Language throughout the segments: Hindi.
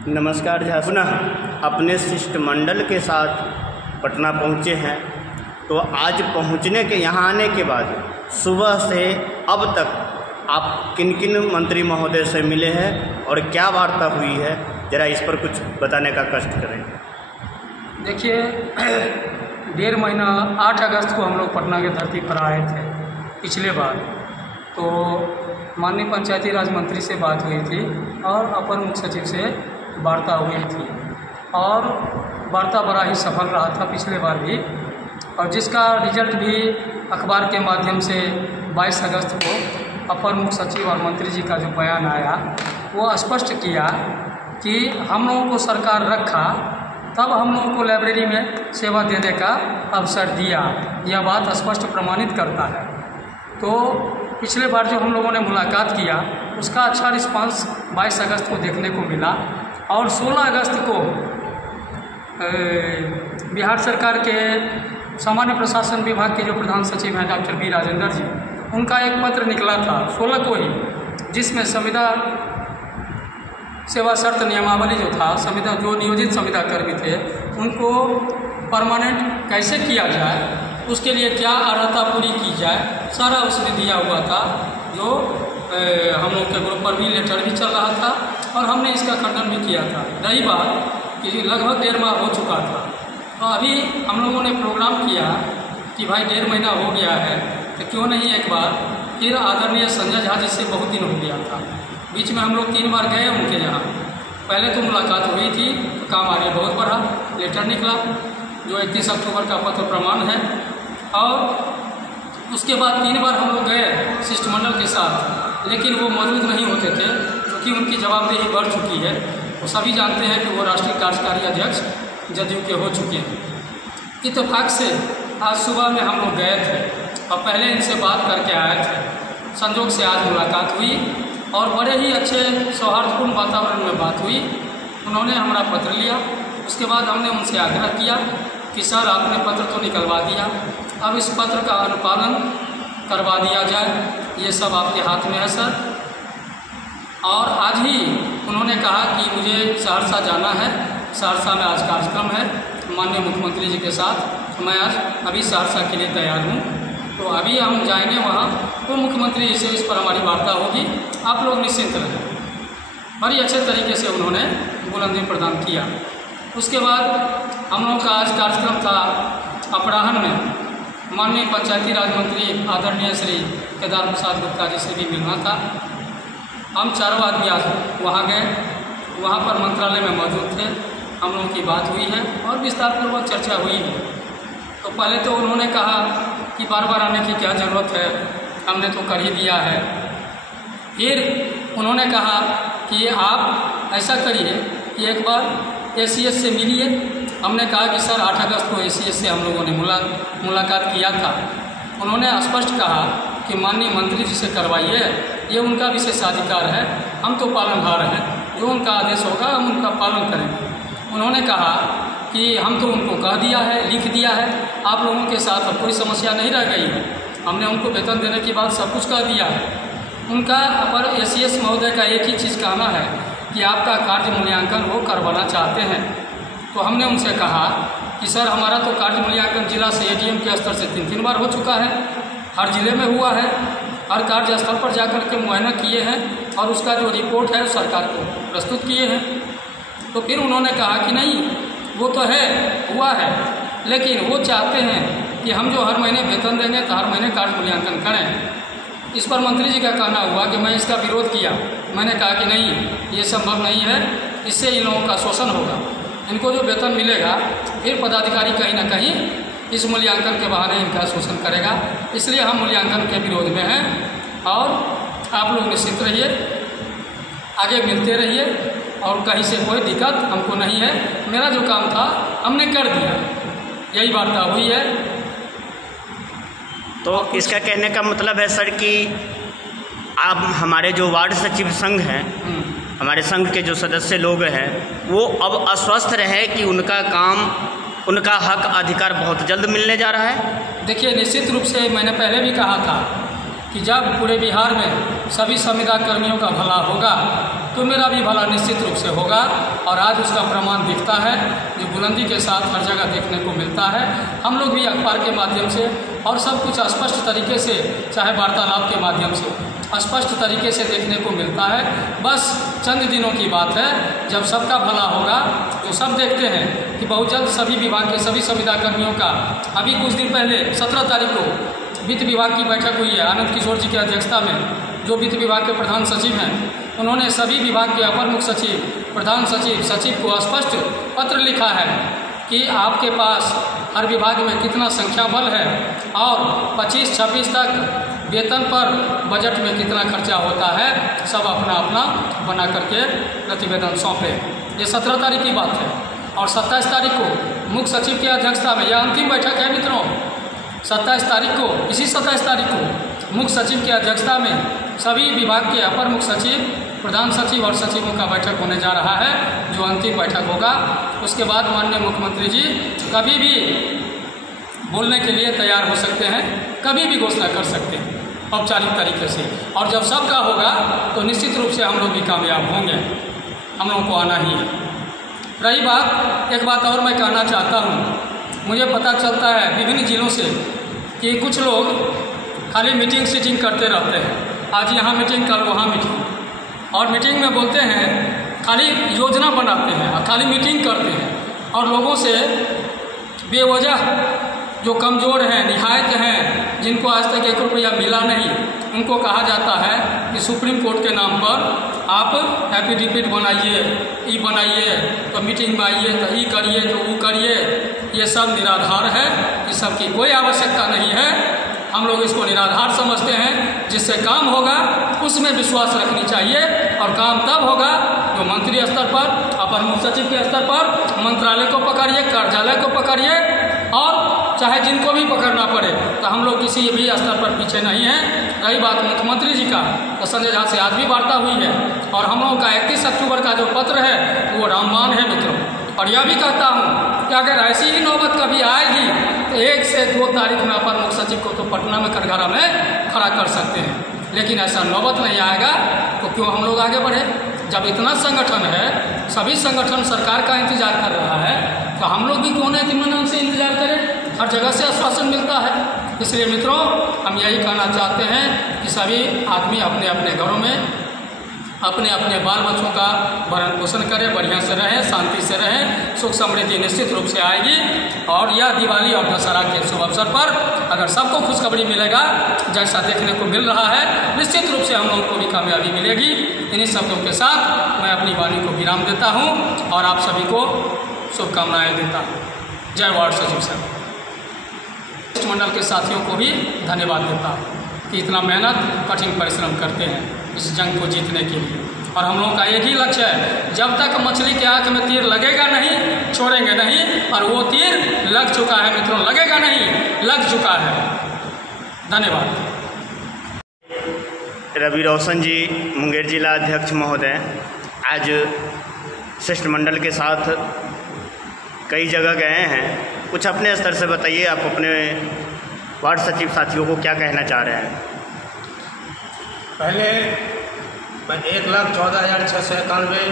नमस्कार झा, पुनः अपने शिष्टमंडल के साथ पटना पहुँचे हैं। तो आज पहुँचने के यहाँ आने के बाद सुबह से अब तक आप किन किन मंत्री महोदय से मिले हैं और क्या वार्ता हुई है, ज़रा इस पर कुछ बताने का कष्ट करें। देखिए, 1.5 महीना 8 अगस्त को हम लोग पटना की धरती पर आए थे पिछले बार। तो माननीय पंचायती राज मंत्री से बात हुई थी और अपर मुख्य सचिव से वार्ता हुई थी और वार्ता बड़ा ही सफल रहा था पिछले बार भी, और जिसका रिजल्ट भी अखबार के माध्यम से 22 अगस्त को अपर मुख्य सचिव और मंत्री जी का जो बयान आया वो स्पष्ट किया कि हम लोगों को सरकार रखा तब हम लोगों को लाइब्रेरी में सेवा देने का अवसर दिया। यह बात स्पष्ट प्रमाणित करता है। तो पिछले बार जो हम लोगों ने मुलाकात किया उसका अच्छा रिस्पांस 22 अगस्त को देखने को मिला और 16 अगस्त को बिहार सरकार के सामान्य प्रशासन विभाग के जो प्रधान सचिव हैं डॉक्टर बी राजेंद्र जी, उनका एक पत्र निकला था 16 को ही, जिसमें संविदा सेवा शर्त नियमावली जो था, संविदा जो नियोजित संविदा कर्मी थे उनको परमानेंट कैसे किया जाए, उसके लिए क्या अर्हता पूरी की जाए, सारा उसने दिया हुआ था। जो हम लोग के ग्रुप पर भी लेटर भी चल रहा था और हमने इसका खंडन भी किया था। रही बात कि लगभग 1.5 माह हो चुका था, तो अभी हम लोगों ने प्रोग्राम किया कि भाई 1.5 महीना हो गया है तो क्यों नहीं एक बार फिर आदरणीय संजय झा जी से बहुत दिन हो गया था, बीच में हम लोग 3 बार गए उनके यहाँ। पहले तो मुलाकात हुई थी तो काम आगे बहुत बढ़ा, लेटर निकला जो 31 अक्टूबर का पत्र प्रमाण है, और उसके बाद 3 बार हम लोग गए शिष्टमंडल के साथ, लेकिन वो मौजूद नहीं होते थे क्योंकि उनकी जवाबदेही बढ़ चुकी है। वो सभी जानते हैं कि वो राष्ट्रीय कार्यकारी अध्यक्ष जदयू के हो चुके हैं। इत्तेफाक से आज सुबह में हम लोग गए थे और पहले इनसे बात करके आए थे। संजोग से आज मुलाकात हुई और बड़े ही अच्छे सौहार्दपूर्ण वातावरण में बात हुई। उन्होंने हमारा पत्र लिया, उसके बाद हमने उनसे आग्रह किया कि सर आपने पत्र तो निकलवा दिया, अब इस पत्र का अनुपालन करवा दिया जाए, ये सब आपके हाथ में है सर। और आज ही उन्होंने कहा कि मुझे सहरसा जाना है, सहरसा में आज कार्यक्रम है माननीय मुख्यमंत्री जी के साथ, तो मैं आज अभी सहरसा के लिए तैयार हूँ, तो अभी हम जाएंगे वहाँ, तो मुख्यमंत्री जी से इस पर हमारी वार्ता होगी, आप लोग निश्चिंत रहें। बड़ी अच्छे तरीके से उन्होंने बुलंदी प्रदान किया। उसके बाद हम लोगों का आज कार्यक्रम था अपराह्न में माननीय पंचायती राज मंत्री आदरणीय श्री केदार प्रसाद गुप्ता जी से भी मिलना था। हम 4 आदमी आज वहाँ गए, वहाँ पर मंत्रालय में मौजूद थे, हम लोगों की बात हुई है और विस्तारपूर्वक चर्चा हुई है। तो पहले तो उन्होंने कहा कि बार बार आने की क्या ज़रूरत है, हमने तो कर ही दिया है। फिर उन्होंने कहा कि आप ऐसा करिए कि एक बार ACS से मिलिए। हमने कहा कि सर 8 अगस्त को ACS से हम लोगों ने मुलाकात किया था। उन्होंने स्पष्ट कहा कि माननीय मंत्री जी से करवाइए, ये उनका विशेषाधिकार है, हम तो पालनहार हैं, जो उनका आदेश होगा हम उनका पालन करेंगे। उन्होंने कहा कि हम तो उनको कह दिया है, लिख दिया है, आप लोगों के साथ अब कोई समस्या नहीं रह गई है, हमने उनको वेतन देने की बात सब कुछ कह दिया है। उनका अपर ACS महोदय का एक ही चीज़ कहना है कि आपका कार्य मूल्यांकन वो करवाना चाहते हैं। तो हमने उनसे कहा कि सर हमारा तो कार्य मूल्यांकन जिला से ADM के स्तर से 3 बार हो चुका है, हर जिले में हुआ है, हर कार्य स्थल पर जाकर के मुआयना किए हैं और उसका जो रिपोर्ट है सरकार को प्रस्तुत किए हैं। तो फिर उन्होंने कहा कि नहीं वो तो है, हुआ है, लेकिन वो चाहते हैं कि हम जो हर महीने वेतन देंगे तो हर महीने कार्य मूल्यांकन करें। इस पर मंत्री जी का कहना हुआ कि मैं इसका विरोध किया। मैंने कहा कि नहीं, ये संभव नहीं है, इससे इन लोगों का शोषण होगा, इनको जो वेतन मिलेगा फिर पदाधिकारी कहीं ना कहीं इस मूल्यांकन के बहाने इनका शोषण करेगा, इसलिए हम मूल्यांकन के विरोध में हैं और आप लोग निश्चित रहिए, आगे मिलते रहिए और कहीं से कोई दिक्कत हमको नहीं है, मेरा जो काम था हमने कर दिया, यही वार्ता हुई है। तो इसका कहने का मतलब है सर कि आप हमारे जो वार्ड सचिव संघ हैं, हमारे संघ के जो सदस्य लोग हैं, वो अब आश्वस्त रहे कि उनका काम, उनका हक अधिकार बहुत जल्द मिलने जा रहा है। देखिए, निश्चित रूप से मैंने पहले भी कहा था कि जब पूरे बिहार में सभी संविदा कर्मियों का भला होगा तो मेरा भी भला निश्चित रूप से होगा। और आज उसका प्रमाण दिखता है, जो बुलंदी के साथ हर जगह देखने को मिलता है। हम लोग भी अखबार के माध्यम से और सब कुछ स्पष्ट तरीके से, चाहे वार्तालाप के माध्यम से स्पष्ट तरीके से देखने को मिलता है। बस चंद दिनों की बात है, जब सबका भला होगा तो सब देखते हैं कि बहुत जल्द सभी विभाग के सभी संविदा कर्मियों का, अभी कुछ दिन पहले 17 तारीख को वित्त विभाग की बैठक हुई है आनंद किशोर जी की अध्यक्षता में, जो वित्त विभाग के प्रधान सचिव हैं। उन्होंने सभी विभाग के अपर मुख्य सचिव, प्रधान सचिव, सचिव को स्पष्ट पत्र लिखा है कि आपके पास हर विभाग में कितना संख्या बल है और 25-26 तक वेतन पर बजट में कितना खर्चा होता है, सब अपना अपना बना करके प्रतिवेदन सौंपें। ये 17 तारीख की बात है। और 27 तारीख को मुख्य सचिव की अध्यक्षता में, यह अंतिम बैठक है मित्रों, 27 तारीख को, इसी 27 तारीख को मुख्य सचिव की अध्यक्षता में सभी विभाग के अपर मुख्य सचिव, प्रधान सचिव और सचिवों का बैठक होने जा रहा है, जो अंतिम बैठक होगा। उसके बाद माननीय मुख्यमंत्री जी कभी भी बोलने के लिए तैयार हो सकते हैं, कभी भी घोषणा कर सकते हैं औपचारिक तरीके से। और जब सबका होगा तो निश्चित रूप से हम लोग भी कामयाब होंगे, हम लोगों को आना ही है। रही बात, एक बात और मैं कहना चाहता हूँ, मुझे पता चलता है विभिन्न जिलों से कि कुछ लोग खाली मीटिंग सीटिंग करते रहते हैं, आज यहाँ मीटिंग, कल वहाँ मीटिंग, और मीटिंग में बोलते हैं, खाली योजना बनाते हैं और खाली मीटिंग करते हैं, और लोगों से बेवजह जो कमज़ोर हैं, निहायत हैं, जिनको आज तक 1 रुपया मिला नहीं, उनको कहा जाता है कि सुप्रीम कोर्ट के नाम पर आप एफिडेविट बनाइए, ई बनाइए, तो मीटिंग में आइए, तो ई करिए, तो वो करिए। ये सब निराधार है, इस सब की कोई आवश्यकता नहीं है। हम लोग इसको निराधार समझते हैं। जिससे काम होगा उसमें विश्वास रखनी चाहिए, और काम तब होगा जो मंत्री स्तर पर, अपर मुख्य सचिव के स्तर पर, मंत्रालय को पकड़िए, कार्यालय को पकड़िए, और चाहे जिनको भी पकड़ना पड़े, तो हम लोग किसी भी स्तर पर पीछे नहीं हैं। रही बात मुख्यमंत्री जी का, तो संजय झा से आज भी वार्ता हुई है, और हम लोगों का 31 अक्टूबर का जो पत्र है वो रामबाण है मित्रों। और यह भी कहता हूँ कि अगर ऐसी ही नौबत कभी आएगी तो 1 से 2 तारीख में अपर मुख्य सचिव को तो पटना में कटघरा में खड़ा कर सकते हैं, लेकिन ऐसा नौबत नहीं आएगा तो क्यों हम लोग आगे बढ़े। जब इतना संगठन है, सभी संगठन सरकार का इंतजार कर रहा है, तो हम लोग भी क्यों नहीं इत्मीनान से इंतजार करें। हर जगह से आश्वासन मिलता है। इसलिए मित्रों, हम यही कहना चाहते हैं कि सभी आदमी अपने अपने घरों में अपने अपने बाल बच्चों का भरण पोषण करें, बढ़िया से रहें, शांति से रहें, सुख समृद्धि निश्चित रूप से आएगी। और यह दिवाली और दशहरा के शुभ अवसर पर अगर सबको खुशखबरी मिलेगा, जैसा देखने को मिल रहा है, निश्चित रूप से हम लोगों को भी कामयाबी मिलेगी। इन्हीं शब्दों के साथ मैं अपनी वाणी को विराम देता हूँ और आप सभी को शुभकामनाएँ देता हूँ। जय वार्ड सचिव सर। मंडल के साथियों को भी धन्यवाद देता हूँ कि इतना मेहनत, कठिन परिश्रम करते हैं इस जंग को जीतने के लिए। और हम लोगों का एक ही लक्ष्य है, जब तक मछली के आँख में तीर लगेगा नहीं, छोड़ेंगे नहीं। और वो तीर लग चुका है मित्रों, लगेगा नहीं, लग चुका है। धन्यवाद। रवि रोशन जी, मुंगेर जिला अध्यक्ष महोदय, आज शिष्टमंडल के साथ कई जगह गए हैं। कुछ अपने स्तर से बताइए, आप अपने वार्ड सचिव साथियों को क्या कहना चाह रहे हैं। पहले मैं 1,14,691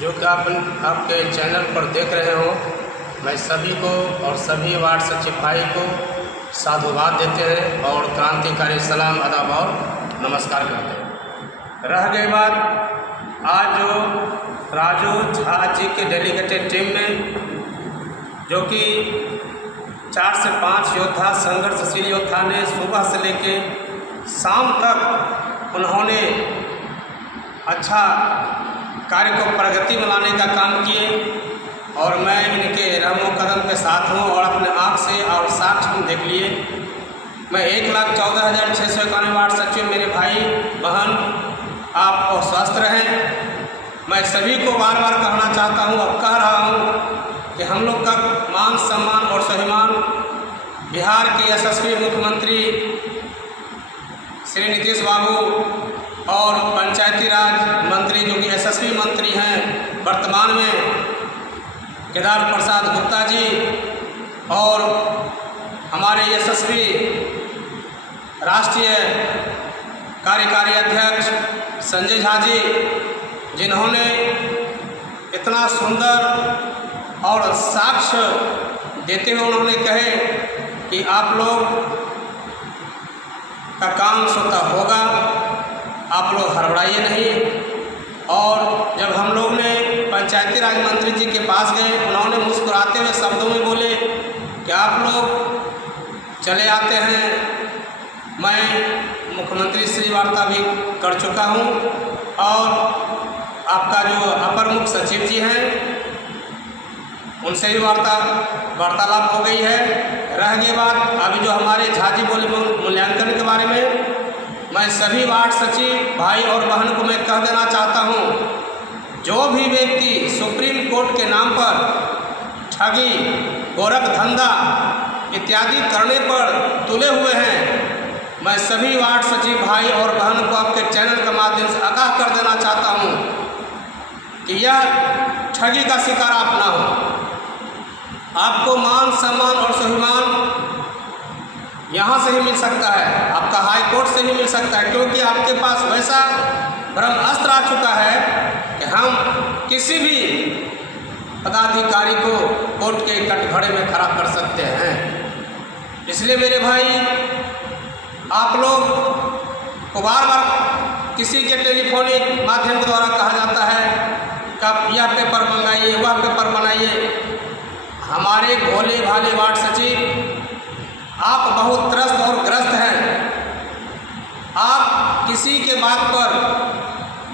जो कि आपके चैनल पर देख रहे हो, मैं सभी को और सभी वार्ड सचिव भाई को साधुवाद देते हैं और क्रांतिकारी सलाम, आदाब और नमस्कार करते हैं। रह गई बात, आज जो राजू झा जी के डेलीगेटेड टीम में जो कि 4 से 5 योद्धा, संघर्षशील योद्धा ने सुबह से लेके शाम तक उन्होंने अच्छा कार्य को प्रगति में लाने का काम किए, और मैं इनके रहमो कदम के साथ हूँ और अपने आँख से और साक्ष्य देख लिए। मैं 1,14,691 वार्ड सचिव, मेरे भाई बहन, आप स्वस्थ रहें। मैं सभी को बार बार कहना चाहता हूँ, अब कह रहा हूँ कि हम लोग का मान सम्मान और स्वाभिमान बिहार के यशस्वी मुख्यमंत्री श्री नीतीश बाबू और पंचायती राज मंत्री जो कि यशस्वी मंत्री हैं वर्तमान में, केदार प्रसाद गुप्ता जी, और हमारे यशस्वी राष्ट्रीय कार्यकारी अध्यक्ष संजय झा जी, जिन्होंने इतना सुंदर और साक्ष्य देते हुए उन्होंने कहे कि आप लोग का काम स्वतः होगा, आप लोग हड़बड़ाइए नहीं। और जब हम लोग ने पंचायती राज मंत्री जी के पास गए, उन्होंने मुस्कुराते हुए शब्दों में बोले कि आप लोग चले आते हैं, मैं मुख्यमंत्री से वार्ता भी कर चुका हूं और आपका जो अपर मुख्य सचिव जी हैं उनसे भी वार्तालाप हो गई है। रह गई बात अभी जो हमारे झा जी बोले मूल्यांकन के बारे में, मैं सभी वार्ड सचिव भाई और बहन को मैं कह देना चाहता हूं, जो भी व्यक्ति सुप्रीम कोर्ट के नाम पर ठगी, गोरख धंधा इत्यादि करने पर तुले हुए हैं, मैं सभी वार्ड सचिव भाई और बहन को आपके चैनल के माध्यम से आगाह कर देना चाहता हूं कि यह ठगी का शिकार आप ना हो। आपको मान सम्मान और स्वाभिमान यहाँ से ही मिल सकता है, आपका हाई कोर्ट से नहीं मिल सकता है, क्योंकि आपके पास वैसा ब्रह्मास्त्र आ चुका है कि हम किसी भी पदाधिकारी को कोर्ट के कटघरे में खड़ा कर सकते हैं। इसलिए मेरे भाई, आप लोग को बार बार किसी के टेलीफोनिक माध्यम के द्वारा कहा जाता है कि आप यह पेपर मंगाइए, वह पेपर बनाइए। हमारे भोले भाले वार्ड सचिव, आप बहुत त्रस्त और ग्रस्त हैं। आप किसी के बात पर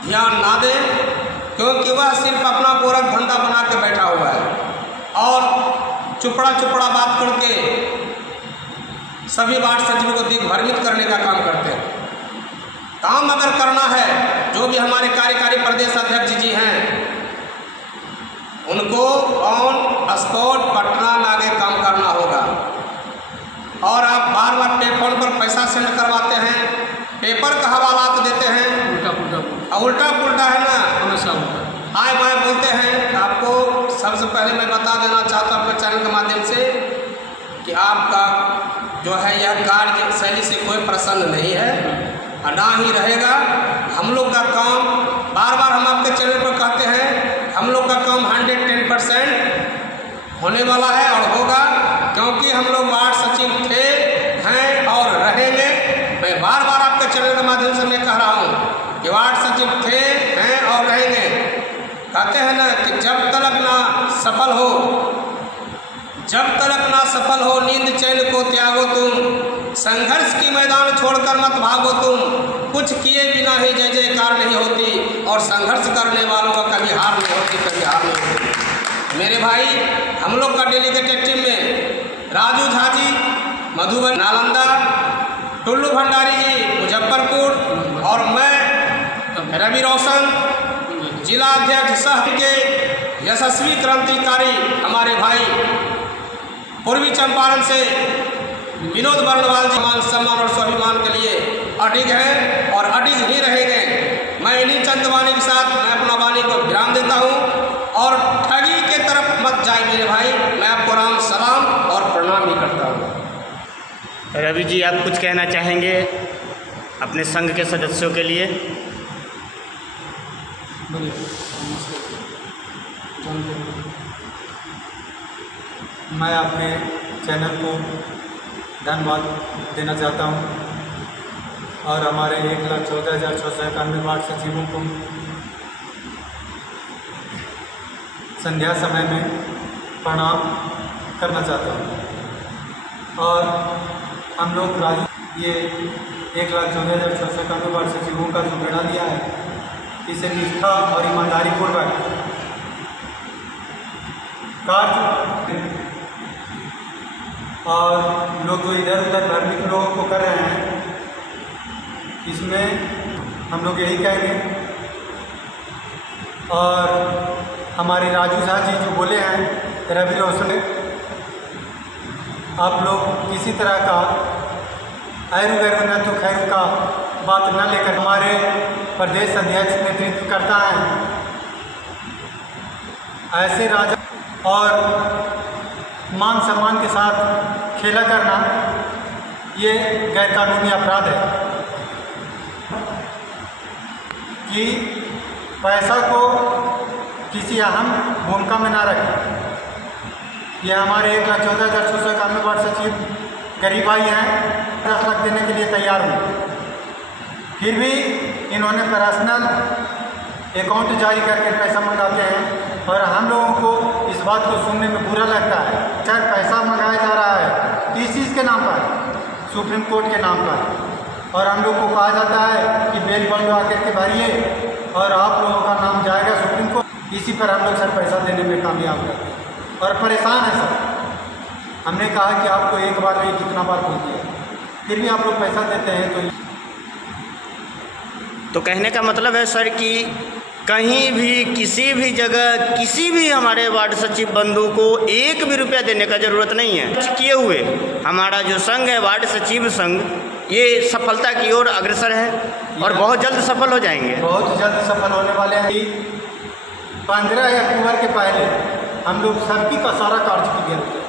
ध्यान ना दें, क्योंकि वह सिर्फ अपना गोरख धंधा बना के बैठा हुआ है और चुपड़ा चुपड़ा बात करके सभी वार्ड सचिवों को दिग्भ्रमित करने का काम करते हैं। काम अगर करना है, जो भी हमारे कार्यकारी प्रदेश अध्यक्ष जी हैं, उनको ऑन स्पॉट पटना लाके काम करना होगा। और आप बार बार पेपर पर पैसा सेंड करवाते हैं, पेपर का हवालात देते हैं, उल्टा पुल्टा है ना, हमेशा उल्टा आए बाएँ बोलते हैं। आपको सबसे पहले मैं बता देना चाहता हूँ अपने चैनल के माध्यम से कि आपका जो है यह कार्य शैली से कोई प्रसन्न नहीं है और ना ही रहेगा। हम लोग का काम, बार बार हम आपके चैनल पर कहते हैं, हम लोग का काम 110% होने वाला है और होगा, क्योंकि हम लोग वार्ड सचिव थे, हैं और रहेंगे। मैं बार बार आपके चैनल के माध्यम से मैं कह रहा हूँ कि वार्ड सचिव थे, हैं और रहेंगे। कहते हैं ना कि जब तक ना सफल हो, जब तक ना सफल हो नींद चैन को त्यागो तुम, संघर्ष की मैदान छोड़कर मत भागो तुम, कुछ किए बिना ही जय जयकार नहीं होती और संघर्ष करने वालों का कभी हार नहीं होती, कभी हार नहीं होती। मेरे भाई, हम लोग का डेलीगेटेड टीम में राजू झा जी मधुबन नालंदा, टुल्लू भंडारी जी मुजफ्फरपुर और मैं रवि रोशन जिला अध्यक्ष सह के यशस्वी क्रांतिकारी हमारे भाई पूर्वी चंपारण से विनोद वर्णवाल जी मान सम्मान और स्वाभिमान के लिए अडिग हैं और अडिग ही रहेंगे। मैं इन्हीं चंद वाणी के साथ मैं अपना वाणी को विराम देता हूं और ठगी के तरफ मत जाए मेरे भाई। मैं आपको राम सलाम और प्रणाम ही करता हूं। रवि जी, आप कुछ कहना चाहेंगे अपने संघ के सदस्यों के लिए? मैं अपने चैनल को धन्यवाद देना चाहता हूं और हमारे 1,14,691 वार्ड सचिवों को संध्या समय में प्रणाम करना चाहता हूं। और हम लोग ये 1,14,691 वार्ड सचिवों का जो बेड़ा लिया है, इसे निष्ठा और ईमानदारी पूर्वक कार्य और लोग जो इधर उधर धार्मिक लोगों को कर रहे हैं, इसमें हम लोग यही कहेंगे। और हमारे राजू झा जी जो बोले हैं, रवि रोशन, आप लोग किसी तरह का ऐरू गैरू न तो खैरू का बात न लेकर हमारे प्रदेश अध्यक्ष नेतृत्व करता है, ऐसे राजा और मान सम्मान के साथ खेला करना, ये गैरकानूनी अपराध है कि पैसा को किसी अहम भूमिका में ना रखें। ये हमारे 1,14,691 वार्ड सचिव गरीब भाई हैं, 10 लाख देने के लिए तैयार हूँ, फिर भी इन्होंने पर्सनल अकाउंट जारी करके पैसा मंगाते हैं और हम लोगों को इस बात को सुनने में बुरा लगता है। सर, पैसा मंगाया जा रहा है किस चीज़ के नाम पर? सुप्रीम कोर्ट के नाम पर, और हम लोग को कहा जाता है कि बेल बंद आकर के भरिए और आप लोगों का नाम जाएगा सुप्रीम कोर्ट। इसी पर हम लोग सर पैसा देने में कामयाब हैं और परेशान हैं सर। हमने कहा कि आपको एक बार नहीं कितना बार बोल दिया, फिर भी आप लोग पैसा देते हैं। तो कहने का मतलब है सर कि कहीं भी किसी भी जगह किसी भी हमारे वार्ड सचिव बंधु को एक भी रुपया देने का ज़रूरत नहीं है। किए हुए हमारा जो संघ है, वार्ड सचिव संघ, ये सफलता की ओर अग्रसर है और बहुत जल्द सफल हो जाएंगे। बहुत जल्द सफल होने वाले हैं। 15 अक्टूबर के पहले हम लोग सबकी का सारा कार्य किए होते हैं।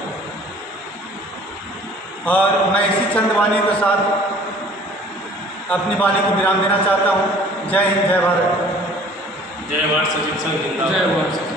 और मैं इसी चंद वाणी के साथ अपनी वाणी को विराम देना चाहता हूँ। जय हिंद, जय भारत। जय वार्ड सचिव संघ जिंदाबाद। जय वार्ड।